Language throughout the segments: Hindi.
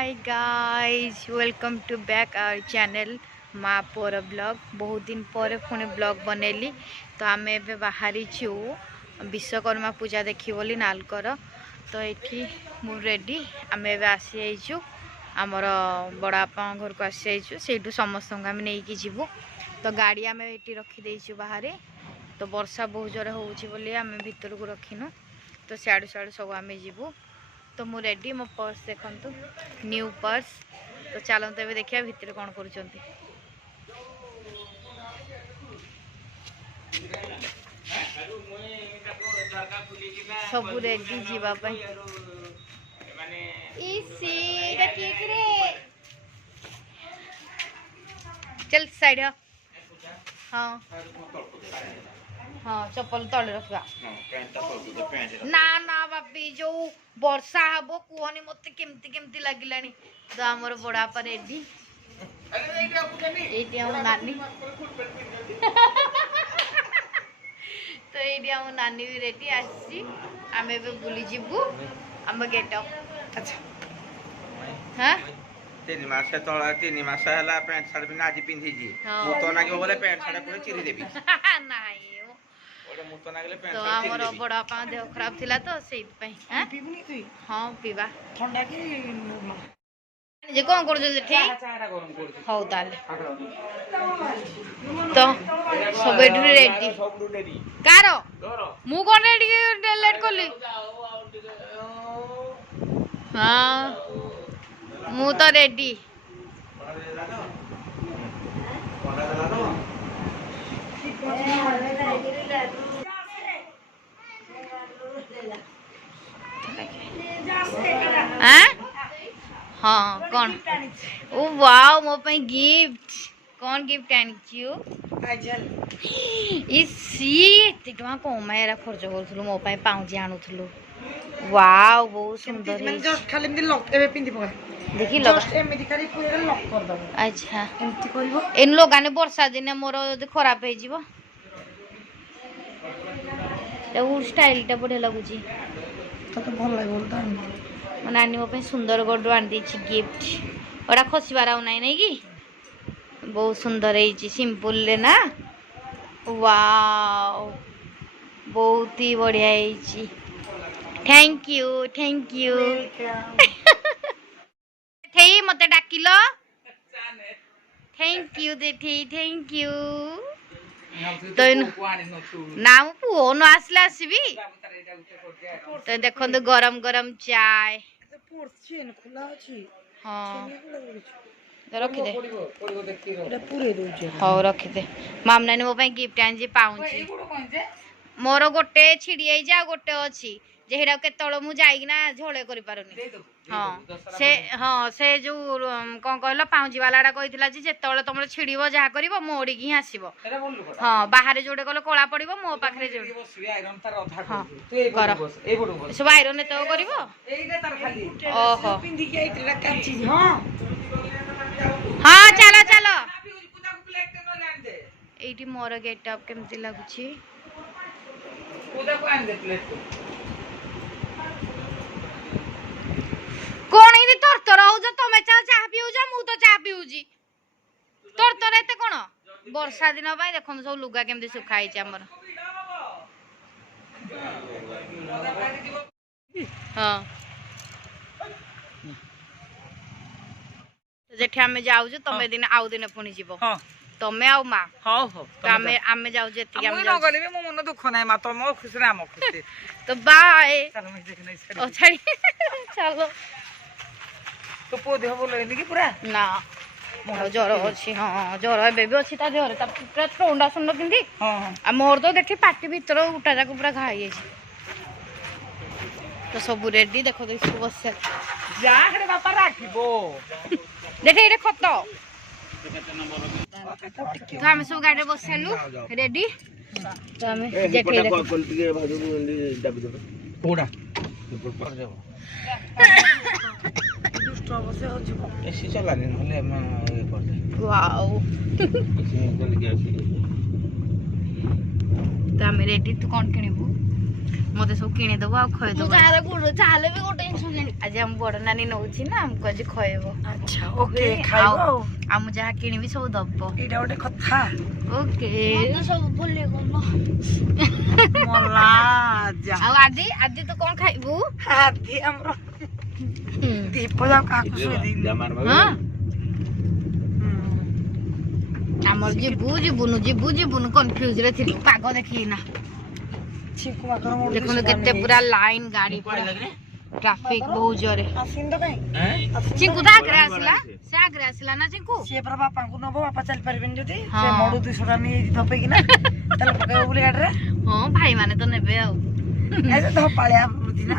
Hi guys welcome to back our channel माँ पोर ब्लॉग। बहुत दिन पर पुणी ब्लॉग बनैली तो आम ए बाहरी छू विश्वकर्मा पूजा देखी बोली नालकर। तो ये मु रेडी आम ए आसी आमर बड़ापा घर को आसी से समस्त आम नहीं जीवु। तो गाड़ी आम ये रखीदेचु बाहर। तो वर्षा बहुत जोर होमें भितर को रखीनु तो सियाड़ू सियाड़ू सब आम जीवु। तो मु रेडी मो पर्स देखु न्यू पर्स। तो चलते भी देखिए भितर कौन कर सब रेडी जीवाई। चल साइड हाँ हाँ चप्पल तले रखा ना ना बापी जो वर्षा हम कहनी मत केमती केमती लगिलानी। तो आमर बड़ापा रेडी ये नानी तो ये आम नानी भी रेडी आसी आम बुली जीवु आम गेटअप। अच्छा हाँ 3 मास तला 3 मास है पैंट सार्ट भी आज पिंधि तो ना बोले पैंट सार्ट पूरा चिरी देवी तो आमर बड़ापा देह खराब थिला तो से हाँ पीवा ठंडा कि कौन कर हौ ताले तो सब रेडी कार मु कौन रेडी लेट कली हाँ मु तो रेडी हाँ कौन ओ वाओ मो पे गिफ्ट कौन गिफ्ट आनिछु इसी एते टका कम एरा खर्च करथुलु मो पे पाउजी आनुथुलु। वाओ बहुत सुंदर है जस्ट खाली एमती लॉक एबे पिंदी पका देखि लगा जस्ट एमती खाली पूरा लॉक कर दबो। अच्छा एमती करबो एन लगाने वर्षा दिन मोर जदी खराब हे जिवो एउ स्टाइल टा बढ़िया लागुची तो भल लाग बोलता मो नानी मो पे सुंदर गोडो आन देछि गिफ्ट ओडा खसिबार आउ नाही नै कि बहुत सुंदर है सिंपल ले ना। वाओ बहुत ही बढ़िया है थैंक यू ठेई मते डाकिलो थैंक यू देठी थैंक यू तो ना मु पुओ न आसले आसीबी तो देखो तो गरम गरम चाय हाँ रखी दे हाँ रखी दे मामना ने मो पे गिफ्ट आनी पाऊँची मोर गोटे छिड़ी जा गोटे अच्छी जेड़ा केतल मु जाइना झोले करि पारुनी। हाँ से जो कौन कहल पाउजी वाला कही जेतले तुम छिड़ब जहाँ कर मोड़ी ही आसब। हाँ बाहर जोड़े गल कला पड़ो मो पाखे हाँ कर सब आईरन एत कर हाँ चलो चलो ये मोर गेटअप केमती लगुच कौन ये तरतर हो तुम चाह पीऊज मु तो चाह पीऊजी तरतर एत कौन वर्षा दिन देखो सब लुगा केमती सुखाई आमर हाँ जेठी आम जाऊ तुम दिन आउ दिन पुणी जीव तमें आउ माँ आम जाऊ मो मन दुख ना माँ तुम खुशी आम खुशी तो बाय चलो तो पो देह बोल कि पूरा ना ज्वर अच्छी हाँ ज्वर एवं अच्छी देहर पूरा ठंडा सुंदर पिंधि मोर तो देखी पार्टी भीतर उठा जाक पूरा घाई तो सब रेडी देखो देख बस देखे ये खत तो आम सब गाड़ी बसलु रेडी तो आम तो आम रेडी तू कौन किणबू मते सब किने दबो आ खय दबो चाले भी गोटे आज हम बड़ नानी नौची ना हमको आज खयबो अच्छा ओके खाइबो हम जहा किनिबी सब दबो एटा गोटे कथा ओके तो सब भूले गलो मला जा आ आदि आदि तो कोन खाइबू आदि हमरो दीप जा काकु सोई दिन हां हमर जीबू कंफ्यूज रे थिलु पागो देखी ना चिकु माकर मोड़ देखो केते पूरा लाइन गाड़ी पूरा ट्रैफिक बहुत जोरे आसिन तो कहीं चिंकू ता आगरे आसिला ना चिंकू से पर बापा को नबो बापा चल परबिन जदी से मोड़ 200 टा नि धपे कि ना चल पके बोले गाड़ी रे हां भाई माने तो नेबे आ ऐसे धपालिया बुद्धि ना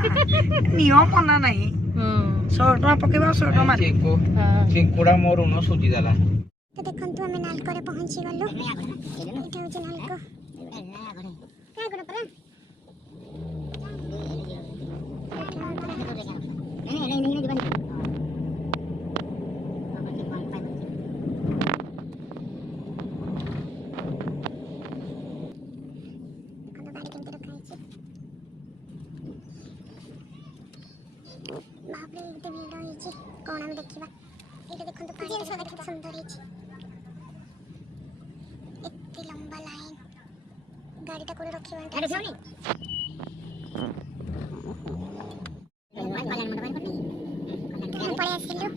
नियम मना नहीं हां 100 टा पकेबा 100 टा मारे चिंकुड़ा मोर उनो सुजी देला तो देखंतु हमें नालको रे पहुंची गलो एटा होजे नालको क्या गड़ पर नहीं जीवन बाप रे एते भीड़ होईची कोन हम देखिबा एटा देखंतु पानी से देखते सुंदर होईची एते लंबा लाइन गाड़ीटा कोरे रखिबा अरे जोनी पळे आसिलु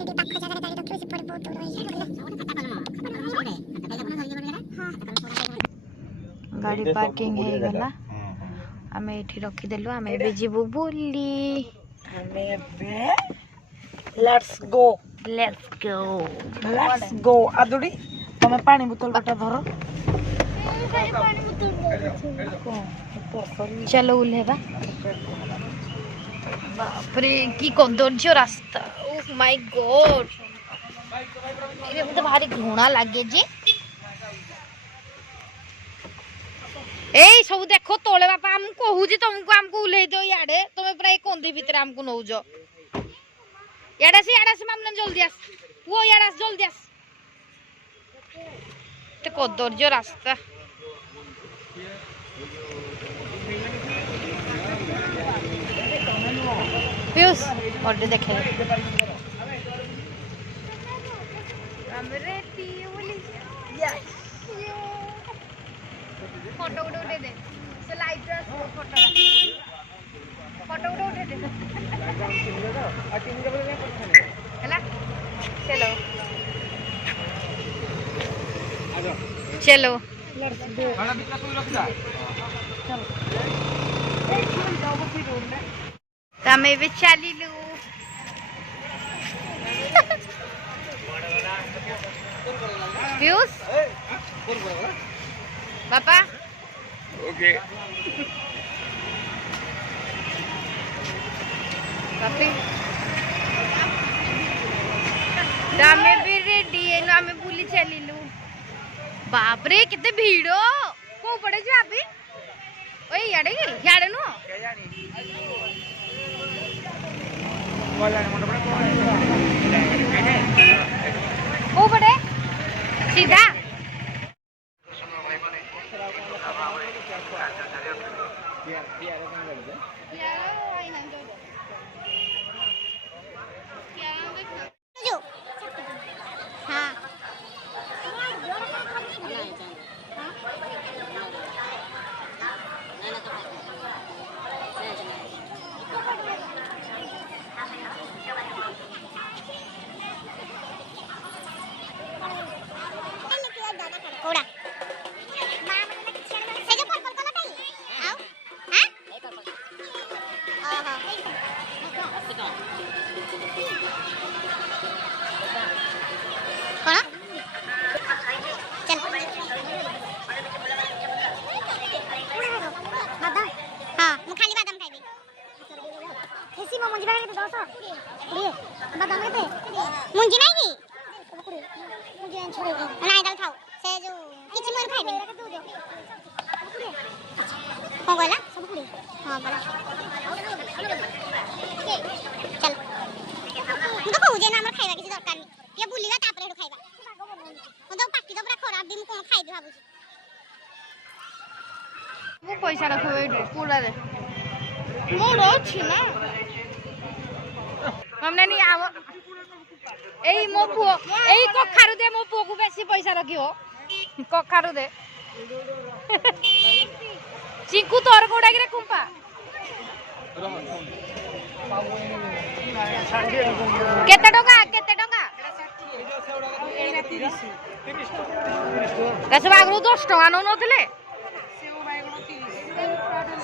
एटी पाख जगह गाड़ी रखिबो से पर बहुत दूर होई गाड़ी पार्किंग हे गला हमें एठी रखी देलु हमें बे जीबू बोली हमें बे लेट्स गो आदुडी तमे पानी बोतल बटा धरो चलो उल्हेबा बाप रे की कौंदर्य रास्ता ओह माय गॉड ये मुझे भारी घृणा लागे जे ए सब देखो तोले बापा हम कहूजी तुमको हमको उल्हे दो याडे तुमे पूरा एक कोंदी भीतर हमको नौजो याडे से मामला जल्दी आस वो याडे जल्दी आस ते कौंदर्य रास्ता पियूष और देखे फोटो उठे दे से लाइट फोटो उठे दे हैला चलो तमें भी चलिलु पियूष बापा ओके पापी तमें भी रेडी है ना हमें बुली चलिलु बाप रे कितने भीड़ हो को पड़े जो अभी ओए याडे नु को पड़े सीधा हां कोड़ा मां मतलब कि छेड़ से जो पर्पल कलर ताई आओ हां ओहो कौन चल बादाम हां मु खाली बादाम खाइबी हेसी मो मुंजी बागे तो 10 पुड़ी बादाम केते मुंजी नाही की मुंजी आन छोड़े नाही डाल खाओ से जो किछि मन खाइबी कौन कहला सब पुड़ी हां बड़ा चल मुझे कहू जे ना हमर खाइबा किछि दरकार नहीं ये बुलीगा तापरे हेडो खाइबा मुझे पाकी तो पूरा खराब दिन कोन खाइबी भाबुची वो पैसा रखो पूरा दे ମୋର ଅଛି ନା ମାମନାନି ଆମ ଏଇ ମୋ ପୁଅ ଏଇ କଖାରୁ ଦେ ମୋ ପୁଅକୁ ବେଶୀ ପଇସା ରଖିବ କଖାରୁ ଦେ ଚିଙ୍କୁ ତୋର କୋଉଟାକିରେ କୁମ୍ପା କେତେ ଟଙ୍କା ସବୁ ଆଗରୁ 10 ଟଙ୍କା ନଉନଥିଲେ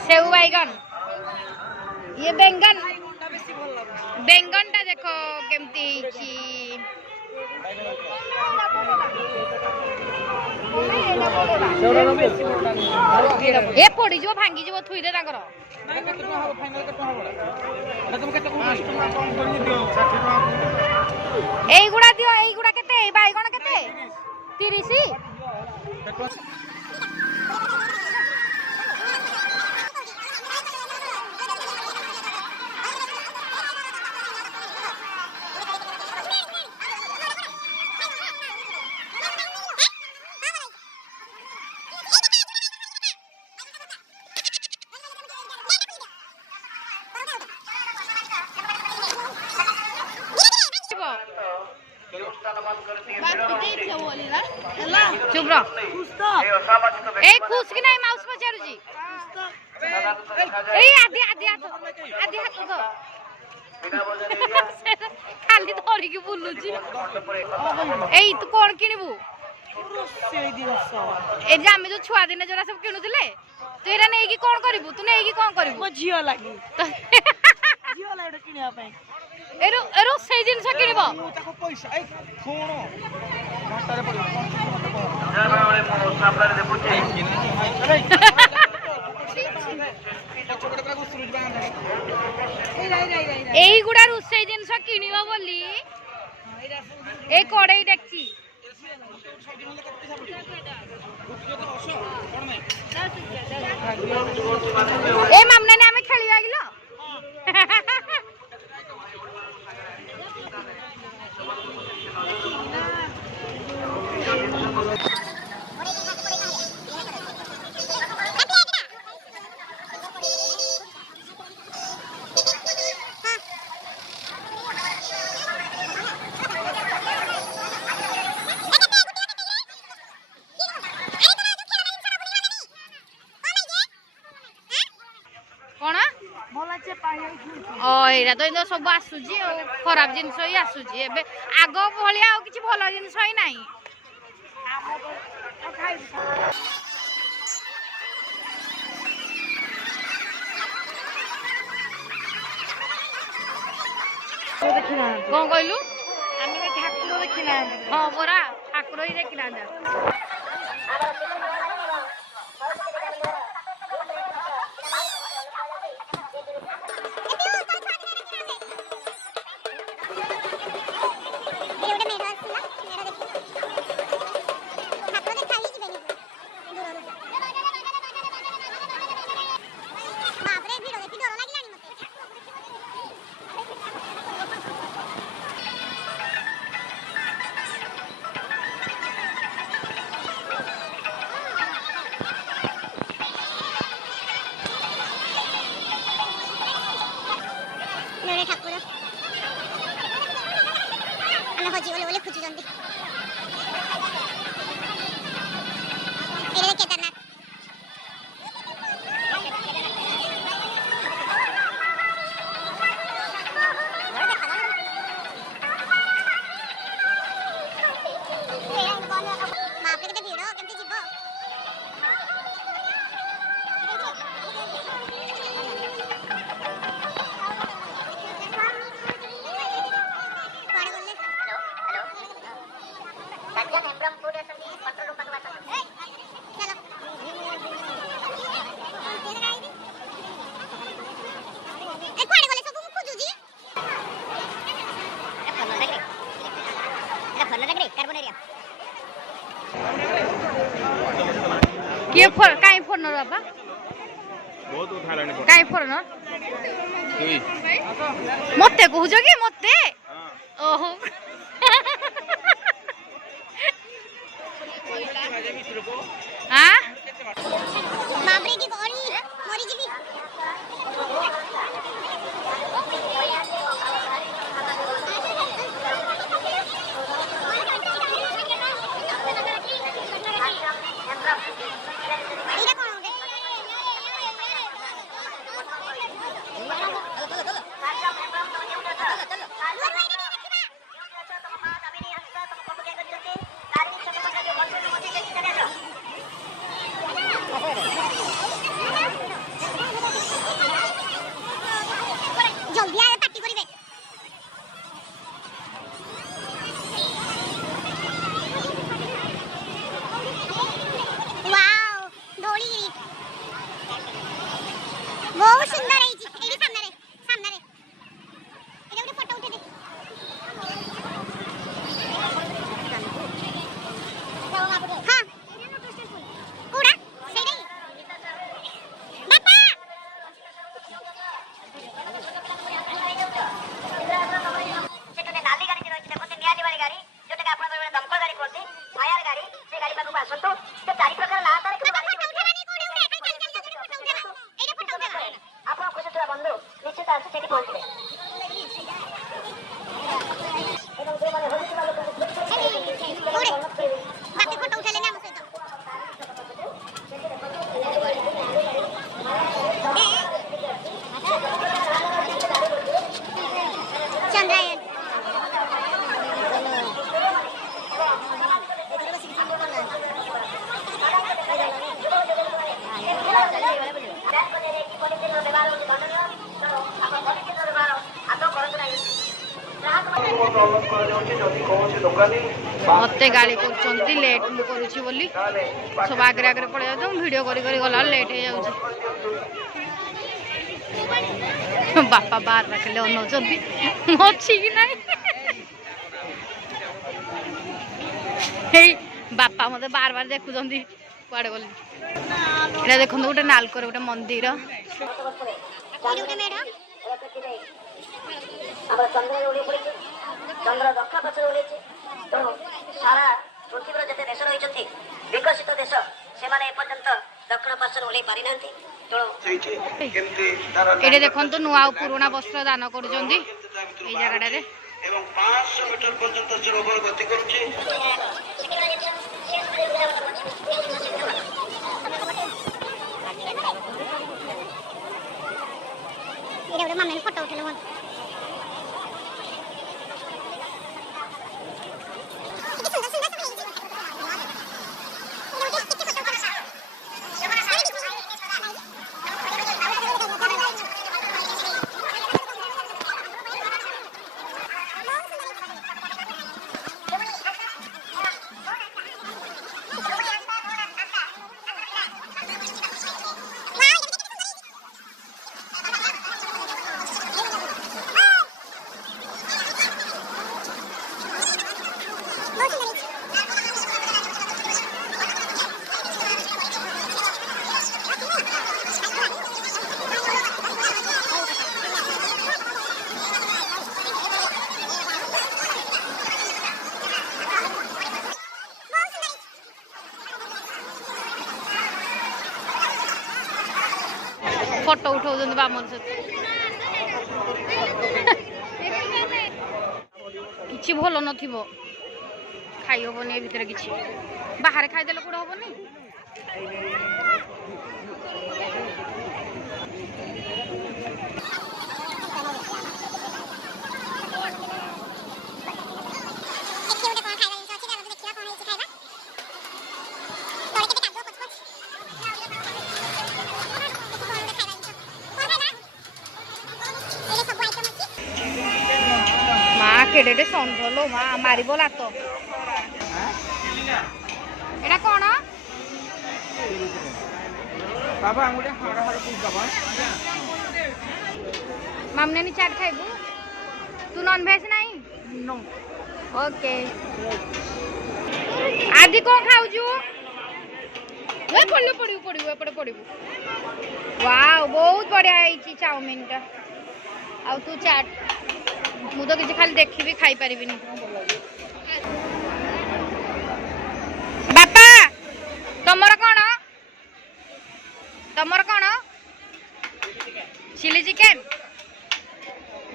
सेव बैगन ये बैंगन टा देखो केमती ये पड़ी जो भांगी जो थुई दे ताकर एई गुडा दियो एई गुडा केते बैगन केते 30 चुप रह ए खुश कि नहीं माउस पचारु जी ए आदि हाथ दो खाली धरी की बुल्लु जी ए तू कोन किनिबू ए जे आमे जो छुआ दिने जोरा सब किनुथिले तू एरा नै की कोन करिवू तू नै की कोन करिवू मो जियो लागि जियो लाइड किनिया पई एरो से जिनस किनिबो ମୁଁ ତାକୁ ପଇସା ଏଇ ଶୁଣ ଘଣ୍ଟାରେ ପଡ଼ିବ एई गुडा रुसै जिनस किनिबो बोली ए कड़ाई देखछि ए मामना ने आमे खेली आगिलो एरा तो इन सब आसुची खराब जिनस ही आसुची एबे आग भलिया आ किछि भलो जिनस ही नाही कौन कहलु ठाकुर देखिना हाँ परा ठाकुर ही देखिना किए फोन काई फोन न बाबा बहुत उठालानी काई फोन न तुई मते कहू जो कि मते ओहो हां बाबरे की गोरी मरी जीबी जल्दी आए पार्टी करिवे वाओ डोली बहुत सुंदर है जी एडी सामने रे एडे ଗୋଟେ फोटो उठे दे हां कोडा सेडे बापा सेटने नाली गाड़ी रही देखते नियाली वाली गाड़ी जोटा के आपण बेले दमकल गाड़ी करते फायर गाड़ी से गाड़ी पाखु आसंतो तो चारि प्रकार ला तारे फोटो उठावानी कोडे उठे फोटो उठावा एडे फोटो उठावा आपण खुशी तोरा बंधु निश्चित आसे सेठी पहुंचले एवं जो माने होली वाला लोग कोडे बाकी फोटो उठा लेना हम सहित चंद्रायन मते गाड़ी कर लेट करुँची बोली सब आगे आगे पड़े जाता हूँ भिड कर गला लेट हो जाऊँ बापा बाहर रखले अनौती अच्छी कि ना बापा मत बार बार देखुं कड़े गली ये देखो गोटे नालकोर गोटे मंदिर चंद्र दक्षा पक्ष उड़े तेणु सारा पृथ्वी जिते देश रही विकसित देश से एपर्यंत दक्षिण पार्श्व ओह्ल पारि ना ये देखो नुआ पुराणा वस्त्र दान कर जगह এবং 500 মিটার পর্যন্ত সরোবর গতি করছে এটা ওটা মামের ফটো উঠালো फोटो उठाऊँ बामन सहित कि भल न खाई हेनी ए भितर कि बाहर खाईदे कौन हेनी केडे षंढ लो माँ मार लात एटा कौन मामने चाट खाइबू तू नॉन भेज नहीं ओके आदि कौन खाऊजु पड़ू पड़ू पड़ू एपटे पड़ू वाओ बहुत बढ़िया है चाउमिन टा आ तू चाट मु तो किसी खाली देखी खाई पारि बापा तमर कौन चिली चिकेन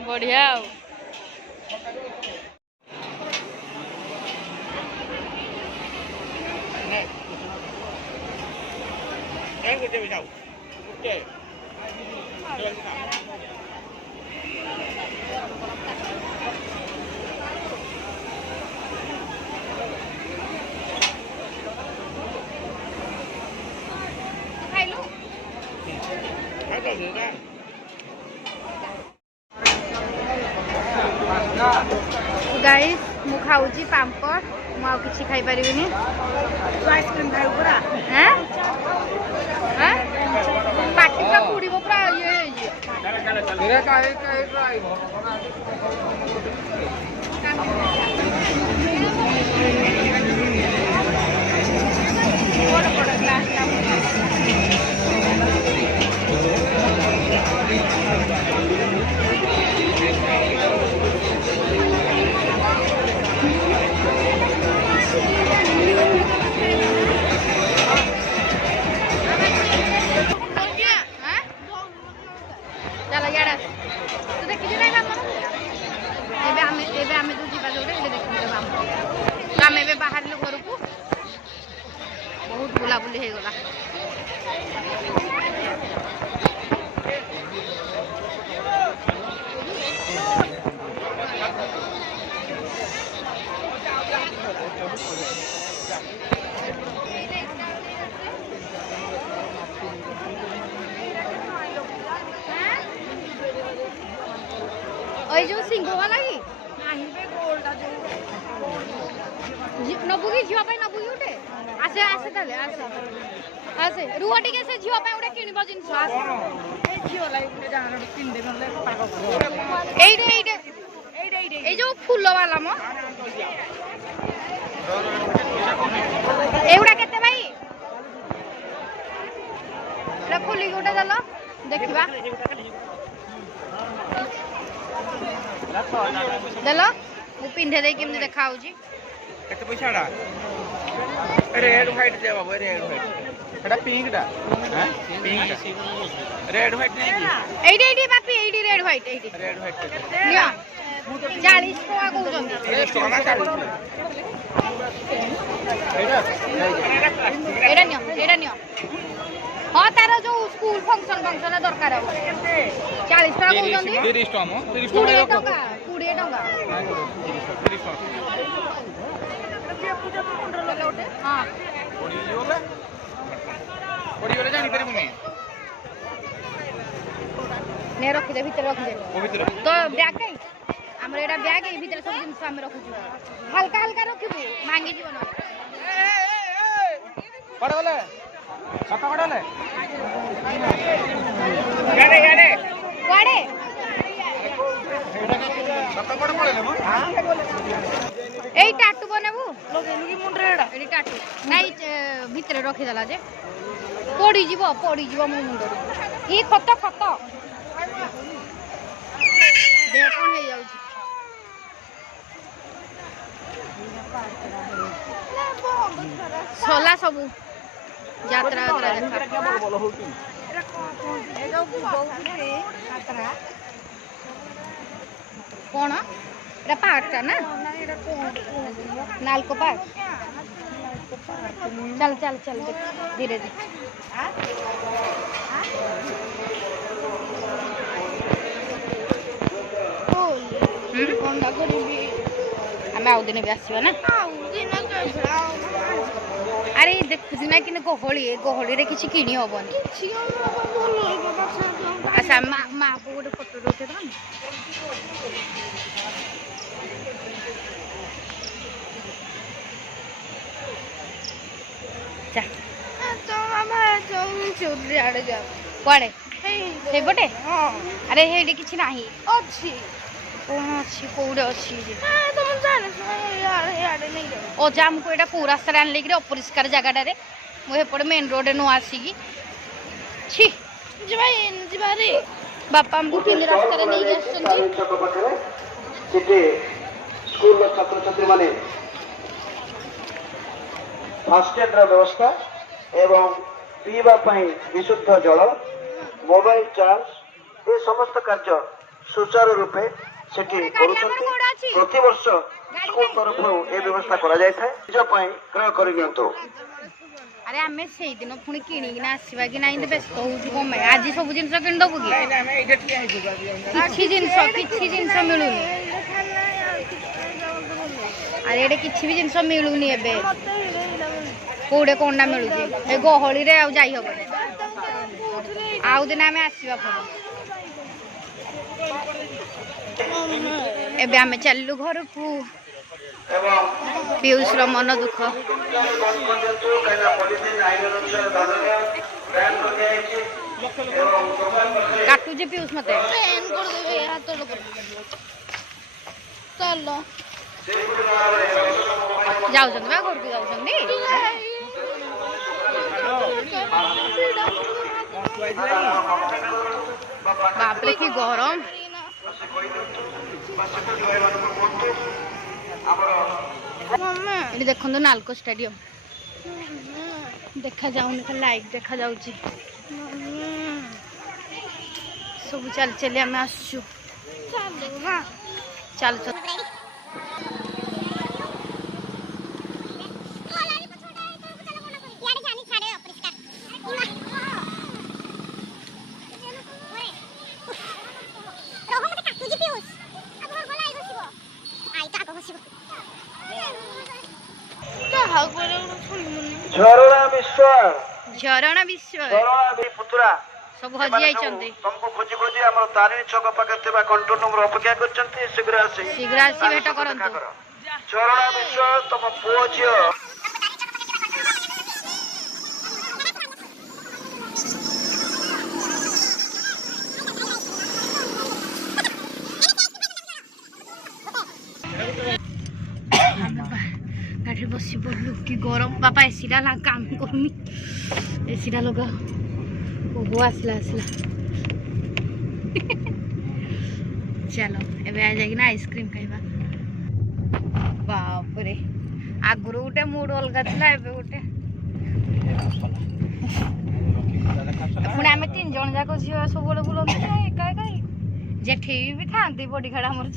बढ़िया गाइस मु खाऊची पाम्पड़ मु आ किछि खाई परिबिनी आइसक्रीम खाइ पूरा हैं हैं पाटी का पूरी वो पूरा ये मेरे काहे काहे ट्राई बड़ बड़ ग्लास का चलो यार तू देखि नै बाप एबे हमें जो जीवा जोडे एले देखि बाप हम एबे बाहर लो घर को बहुत बुला बुली हे गला ओइ जो सिंगो वाला की नाही बे गोल्डा जो नबुगी झियो पाई नबुगी उठे आसे आसे तले आसे आसे रुवाटी के से झियो पाई उठे किनिबो जिंस आसे ए झियो लाई उठे जानो किन दे मतलब पागो एइडे ए जो फूल वाला मो एउडा केते भाई रे फूली गोटे दलो देखिबा दलो मु पिंधे दे केमने देखाउजी केते पैसाडा रेड व्हाइट दे बाबू रेड व्हाइट एटा पिंक डा हैं पिंक रेड व्हाइट नहीं की एइडे बापी एइडे रेड व्हाइट एइडे रेड व्हाइट निया 40 टका कहउजंदी 30 टका ना 40 एडा नियो हां तारो जो स्कूल फंक्शन दरकार हो 40 टका कहउजंदी 30 टका मो 30 20 टका टका 20 टका 30 टका हां पड़ी जोबे पड़ी बोले जानी करी मुनी ने रखि दे भीतर रखि दे पवित्र तो बैग कई हमर एडा बैग ए भीतर सब जिंस हम रखु हल्का हल्का रखिबू मांगी जीवन पड़ बोले छाता पड़ले यारे वाडे छाता पड़ पड़ले मो एई टाटू बनाबू लगेनु की मुंडरे एडा एडी टाटू नाइ भीतर रखि दला जे पड़ी जीवो मो मुंड ई खत देह कोन हे जाउची सोला सबू यात्रा देखा कौन एटा पार्ट ना नालको पार्ट चल चल चल धीरे धीरे आम आउ दिन भी आसवा ना अरे देखुच ना कि गहली रे किसी किणी हेनी अच्छा माँ को गोटे फोटो उठे चौधरी आड़े जा कड़े सेपटे अरे हेडी किसी ना अच्छी कौन अच्छी कौड़े अच्छी अजा आमको यहाँ कौ रास्तार आन लेकिन अपरिष्कार जगह मुझे मेन रोड नु आसिकी छी बापा आमको कि रास्तार नहीं छात्र छात्री माने फास्टैग व्यवस्था एवं पीवा विशुद्ध जल मोबाइल चार्ज ये समस्त कार्य सुचारू रूपे सेठी करूछंती प्रति वर्ष स्कूल तरफ ए व्यवस्था करा जाय थाए निज पई क्रय करि नियंतो अरे आमे सेई दिन पुणी किणी ना आसीबा कि नाही व्यस्त होउछु कम आज सब जिंस किन दबु कि नहीं नहीं एठे ठिया हे जुगा किछि जिंस मिलुनी अरे एडे किछि भी जिंस मिलुनी एबे कोडे कोंडा मिलुची ए गहली रे आ जाई हबो आउ दिन आमे आसीबा एबे आमे चललु घर को ଏବଂ पीयूष रो मन दुख ଟୋଟାଲି ବନ୍ଦ କରିଦିଅନ୍ତୁ କାହିଁକିନା ପଲିଥିନ୍ ଆଇନ ଅନୁସାରେ ଦଣ୍ଡନୀୟ ବ୍ୟାନ୍ କରିଦିଆଯାଇଛି ଏବଂ ଦୋକାନ ପାଖରେ काटू जे पीयूष मते एन कर देबे हाथ तो चलो जाऊ जंदी बा घर को जाऊ जंदी बाप रे की गरम ये देखो नालको स्टेडियम देखा जाऊनी खाली लाइट देखा जाउची सब चल चली आम आसु चल चल ଝରଣା ବିଶ୍ୱାଳ झरणा विश्व ଝରଣା ବି ପୁତୁରା सब हजी आइचंदी ତମକୁ ଖୋଜି ଖୋଜି ଆମର ତାରିଣୀ ଛକ ପାଖରେ ଥିବା କଣ୍ଟ୍ରୋଲ ରୁମରେ ଅପେକ୍ଷା କରିଛନ୍ତି ଶୀଘ୍ର ଆସି शीघ्र आसी भेट करंतु ଝରଣା ବିଶ୍ୱାଳ ତମ ପୁଅ ଝିଅ गाड़ी बसी पड़लु कि गरम बापा एसी ला काम करनी एसी लगा ओहो आसला आसला चलो एबे आ जाएगी ना आइसक्रीम खाइबा बाप रे आगुरु गोटे मूड अलग था एबे गोटे पुणी आम 3 जन जाक झील सब बुलंती एका एका जेठी भी था बड़ी खाड़ा मोर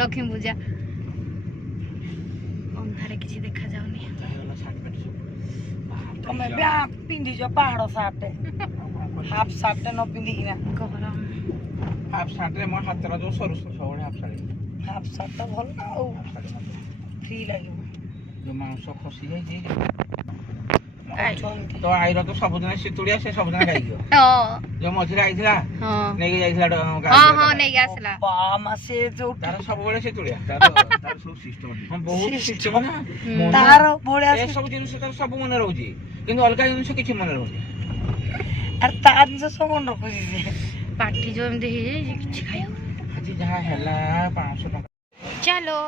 लक्ष्मी पूजा अंधारे किसी देखा जाउनी तमे ब्या पिंदी जो पहाड़ साटे हाफ साटे न पिंदी किना गरम हाफ सार्ट रे मोर हाथ जो सरू सब हाफ साड़ी हाफ साट भल आउ फ्री लागियो जो मांस खसी जाई तो आईर तो सबदिन सितुड़िया से सबदिन गाइयो जो मझिरे आइथिला नेगी जाइथिला हां हां नै आसला बा मासे जो तार सब बेले सितुड़िया तार सब सिस्टम हम बहुत सिस्टम ना तार बोळ्या ए सब जिनिस तार सब मन रहउजी किंतु अलगा जिनिस किछि मन रहउजी अरे तार जो सब मन रखुजी पार्टी जो एमदे हे किछि खाइयो आज जहा हैला 500 टका चलो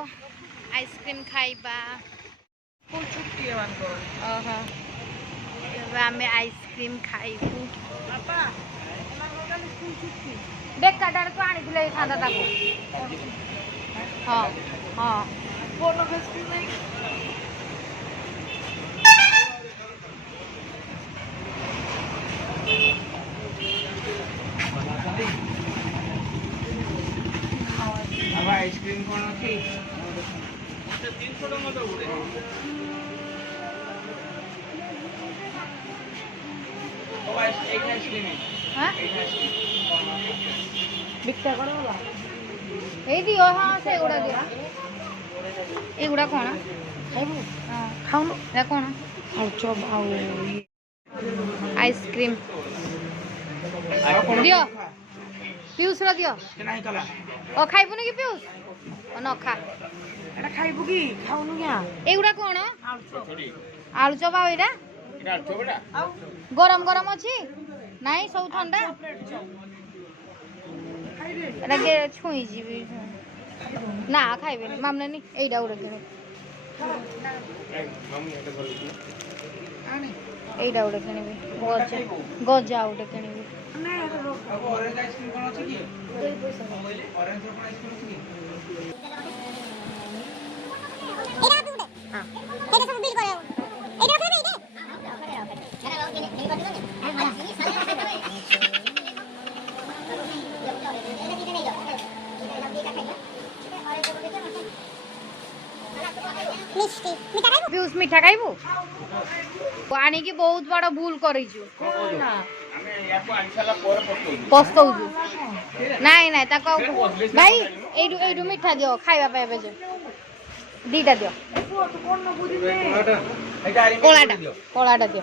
आइसक्रीम खाइबा फुल छुट्टी मान करो ओहो एबे हमें आइसक्रीम खाइबू पापा हमरा गली फुल छुट्टी देख काटार तो आनी दिले खांदा ताको हां हां बोलो आइसक्रीम नहीं अब आइसक्रीम कोन अछि 300 टका तो उड़े ओ एक आइसक्रीम हां बिक्ता करो वाला ए दियो हां से उड़ा दियो ए उड़ा कोन खाइबू हां खाउनु ए कोन आउ चोब आउ आइसक्रीम दियो पीयूष रो दियो के नाही कला ओ खाइबुनी कि पीयूष ओ न खा एटा खाइबू की खाउनु क्या एगुड़ा कोन आउ चोब आलू चप आ एटा इडा छोबडा आउ गरम गरम अछि नाही सब ठंडा खाइबे एटा के छुई जीबी ना खाइबे मामने नी एइडा उड़े के आनी एइडा उड़े केनिबे गजा गजा उड़े केनिबे नहीं एटा रो अब ऑरेंज आइसक्रीम कोन अछि की ऑरेंज रो आइसक्रीम अछि की एरा दुडे हां एरा सब बिल करे एरा करे दे एरा लोग बिल कर दो मिष्टी मीठा खाइबो पीयूष मीठा खाइबू पानी की बहुत बड़ा भूल करिछु हमें या को आइसला पर पस्तौजु नाही नाही ताको भाई एडु एडु मीठा दियो खाइबा पाइबे जे दीटा दियो कोलाटा दियो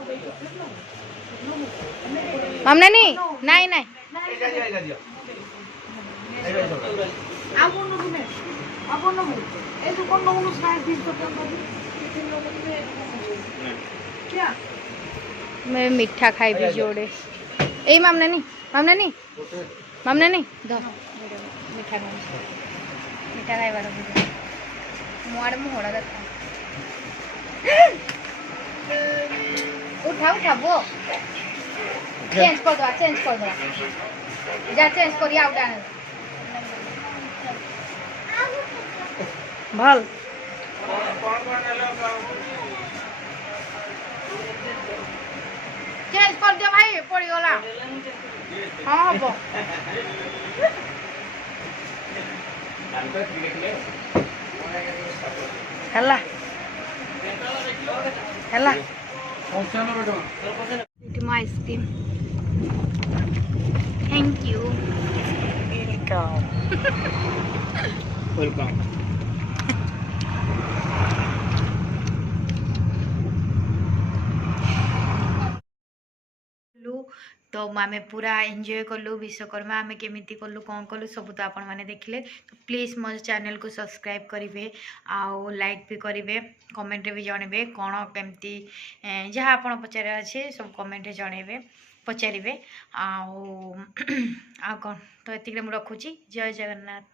मामना नी नाही नाही ଆଉ କଣ ନବୁ ନେ ଆଉ କଣ ନବୁ ଏଇ ତୁ କଣ ନବୁ ସ୍ନାକ୍ସ ଦିସ ତ क्या मैं मीठा खाइबी जोड़े ए मामनानी मामनानी मामनानी द मीठा खाइबार मुआड़े मुहड़ा देखा उठा उठा वो चेंज कर दो जा चेंज करी आउट आने भल चेंज कर दियो भाई पड़ी गला हां हबो ହେଲା ହେଲା it my ice cream thank you welcome तो आम पूरा एंजॉय कलु विश्वकर्मा आम केमी कलु कौन कलु सब तो आपण मैंने देखले तो प्लीज मो चैनल को सब्सक्राइब करेंगे आउ लाइक भी करेंगे कमेंट भी जनइबे कौन केमती जहाँ आप पचार अच्छे सब कमेंट जनइबे पचारे आउ कौन तो ये मुझे रखुची जय जगन्नाथ।